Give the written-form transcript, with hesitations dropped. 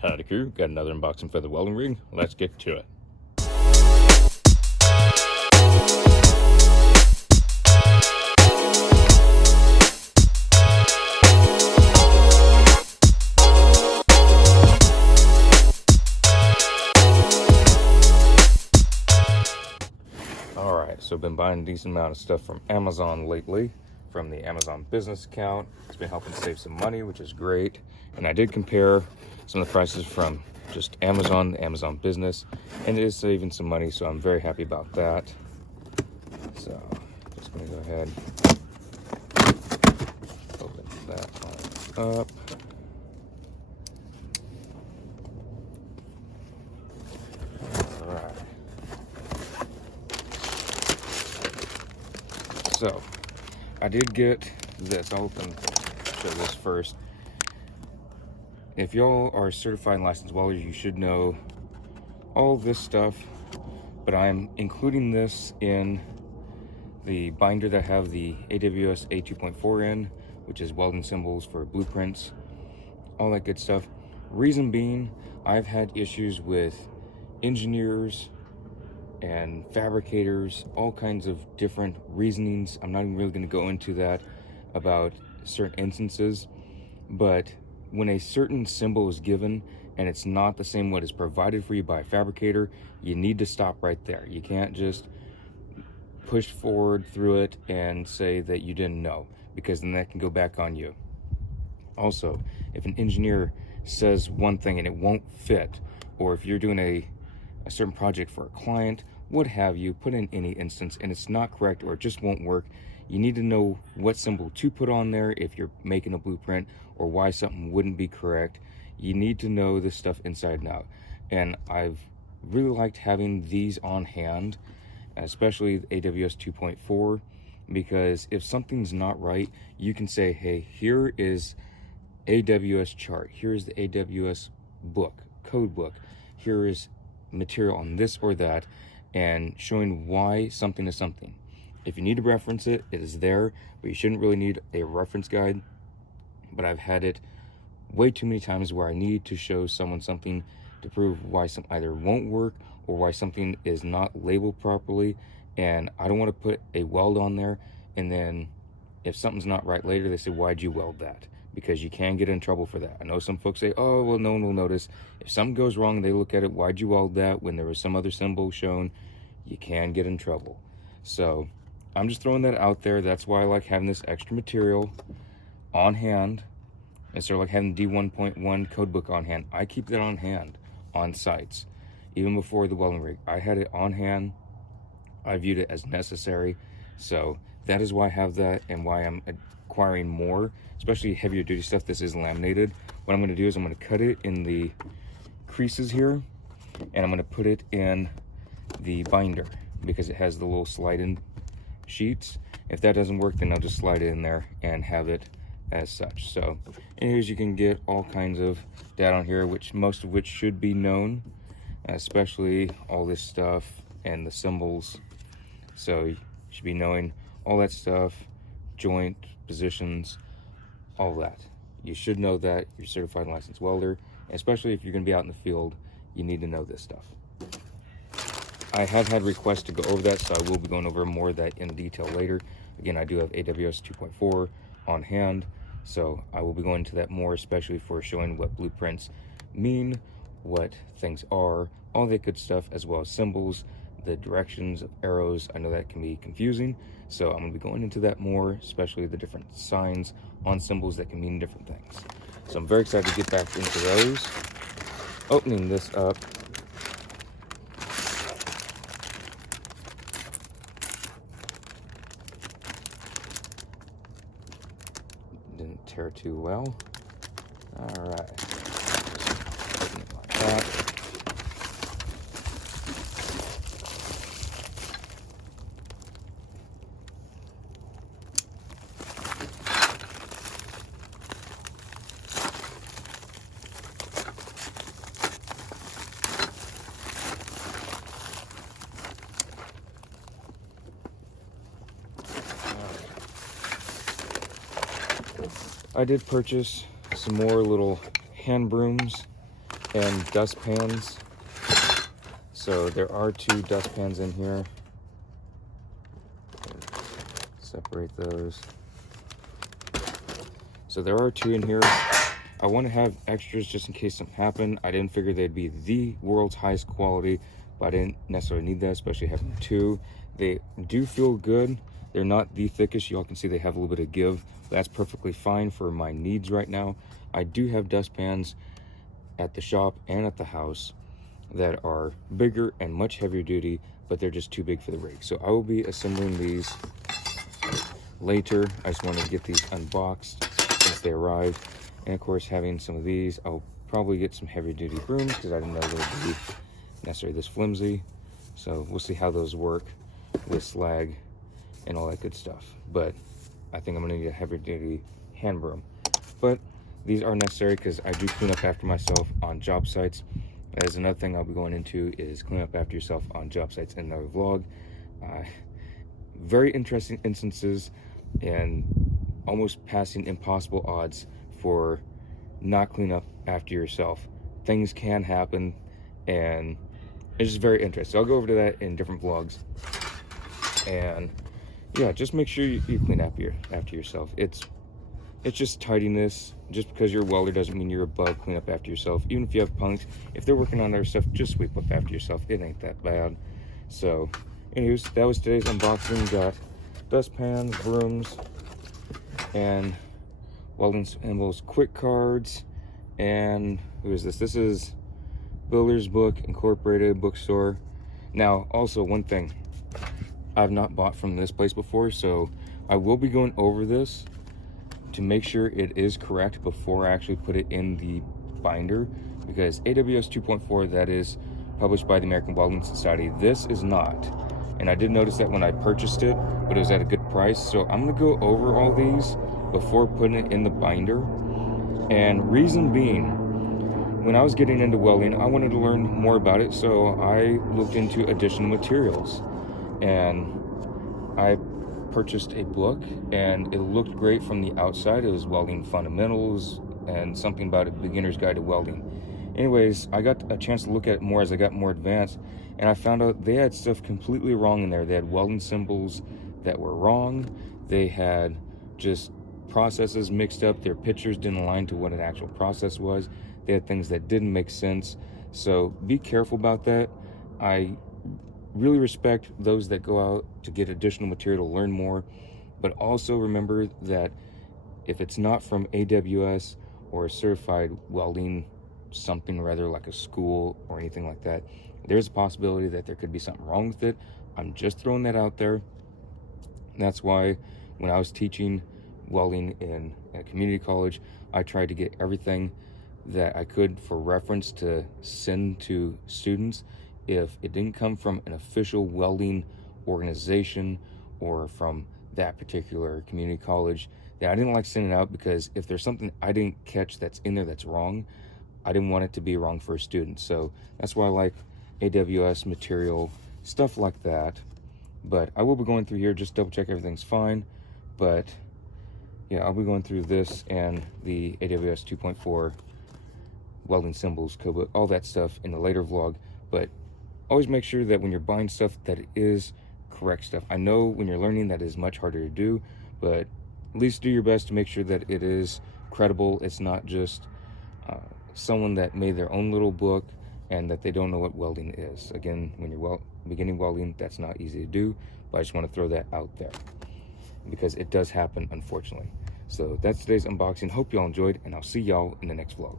Howdy crew, got another unboxing for the welding rig. Let's get to it. Alright, so I've been buying a decent amount of stuff from Amazon lately, from the Amazon business account. It's been helping save some money, which is great. And I did compare some of the prices from just Amazon, Amazon business, and it is saving some money, so I'm very happy about that. So, just gonna go ahead, open that one up. Alright. So, I did get this. I'll show this first. If y'all are certified and licensed welders, you should know all this stuff, but I'm including this in the binder that have the AWS A2.4 in, which is welding symbols for blueprints, all that good stuff. Reason being, I've had issues with engineers and fabricators, all kinds of different reasonings. I'm not even really going to go into that about certain instances, but when a certain symbol is given and it's not the same what is provided for you by a fabricator, you need to stop right there. You can't just push forward through it and say that you didn't know, because then that can go back on you. Also, if an engineer says one thing and it won't fit, or if you're doing a certain project for a client, what have you, put in any instance and it's not correct or it just won't work, you need to know what symbol to put on there if you're making a blueprint, or why something wouldn't be correct. You need to know this stuff inside and out. And I've really liked having these on hand, especially the AWS 2.4, because if something's not right, you can say, hey, here is AWS chart, here's the AWS book, code book, here is material on this or that, and showing why something is something. If you need to reference it, it is there, but you shouldn't really need a reference guide. But I've had it way too many times where I need to show someone something to prove why something either won't work or why something is not labeled properly, and I don't want to put a weld on there and then if something's not right later, they say, why'd you weld that? Because you can get in trouble for that. I know some folks say, oh, well, no one will notice. If something goes wrong, they look at it, why'd you weld that when there was some other symbol shown? You can get in trouble. So I'm just throwing that out there. That's why I like having this extra material on hand, instead of like having D1.1 code book on hand. I keep that on hand on sites. Even before the welding rig, I had it on hand. I viewed it as necessary. So that is why I have that, and why I'm acquiring more, especially heavier duty stuff. This is laminated. What I'm going to do is I'm going to cut it in the creases here, and I'm going to put it in the binder because it has the little slide-in sheets. If that doesn't work, then I'll just slide it in there and have it as such. So anyways, you can get all kinds of data on here, which most of which should be known, especially all this stuff and the symbols. So you should be knowing all that stuff, joint positions, all that. You should know that. You're a certified and licensed welder, especially if you're going to be out in the field. You need to know this stuff. I have had requests to go over that, so I will be going over more of that in detail later. Again, I do have AWS 2.4 on hand, so I will be going into that more, especially for showing what blueprints mean, what things are, all that good stuff, as well as symbols, the directions of arrows. I know that can be confusing, so I'm going to be going into that more, especially the different signs on symbols that can mean different things. So I'm very excited to get back into those. Opening this up, didn't tear too well. All right, open it like that. I did purchase some more little hand brooms and dust pans. So there are 2 dust pans in here. Separate those. So there are 2 in here. I want to have extras just in case something happened. I didn't figure they'd be the world's highest quality, but I didn't necessarily need that, especially having 2. They do feel good. They're not the thickest. Y'all can see they have a little bit of give. That's perfectly fine for my needs right now. I do have dust pans at the shop and at the house that are bigger and much heavier duty, but they're just too big for the rig. So I will be assembling these later. I just wanted to get these unboxed since they arrived. And of course, having some of these, I'll probably get some heavy duty brooms because I didn't know they would be necessarily this flimsy. So we'll see how those work with slag and all that good stuff. But I think I'm gonna need a heavy duty hand broom. But these are necessary because I do clean up after myself on job sites. That is another thing I'll be going into, is clean up after yourself on job sites in another vlog. Very interesting instances and almost passing impossible odds for not clean up after yourself. Things can happen, and it's just very interesting. I'll go over to that in different vlogs. And yeah, just make sure you clean up after yourself. It's just tidiness. Just because you're a welder doesn't mean you're above clean up after yourself. Even if you have punks, if they're working on their stuff, just sweep up after yourself. It ain't that bad. So anyways, that was today's unboxing. Got dust pans, brooms, and Welding Symbols quick cards. And who is this? This is Builder's Book Incorporated bookstore. Now, also one thing, I've not bought from this place before, so I will be going over this to make sure it is correct before I actually put it in the binder, because AWS 2.4, that is published by the American Welding Society, this is not. And I did notice that when I purchased it, but it was at a good price. So I'm gonna go over all these before putting it in the binder. And reason being, when I was getting into welding, I wanted to learn more about it, so I looked into additional materials. And I purchased a book, and it looked great from the outside. It was Welding Fundamentals and something about a beginner's guide to welding. Anyways, I got a chance to look at it more as I got more advanced, and I found out they had stuff completely wrong in there. They had welding symbols that were wrong. They had just processes mixed up. Their pictures didn't align to what an actual process was. They had things that didn't make sense. So be careful about that. I really respect those that go out to get additional material to learn more, but also remember that if it's not from AWS or a certified welding something, rather like a school or anything like that, there's a possibility that there could be something wrong with it. I'm just throwing that out there. And that's why when I was teaching welding in a community college, I tried to get everything that I could for reference to send to students. If it didn't come from an official welding organization or from that particular community college, then I didn't like sending it out, because if there's something I didn't catch that's in there that's wrong, I didn't want it to be wrong for a student. So that's why I like AWS material, stuff like that. But I will be going through here, just double check everything's fine. But yeah, I'll be going through this and the AWS 2.4 welding symbols, code, all that stuff in a later vlog. But always make sure that when you're buying stuff that it is correct stuff. I know when you're learning that is much harder to do, but at least do your best to make sure that it is credible. It's not just someone that made their own little book and that they don't know what welding is. Again, when you're beginning welding, that's not easy to do, but I just want to throw that out there because it does happen, unfortunately. So that's today's unboxing. Hope y'all enjoyed, and I'll see y'all in the next vlog.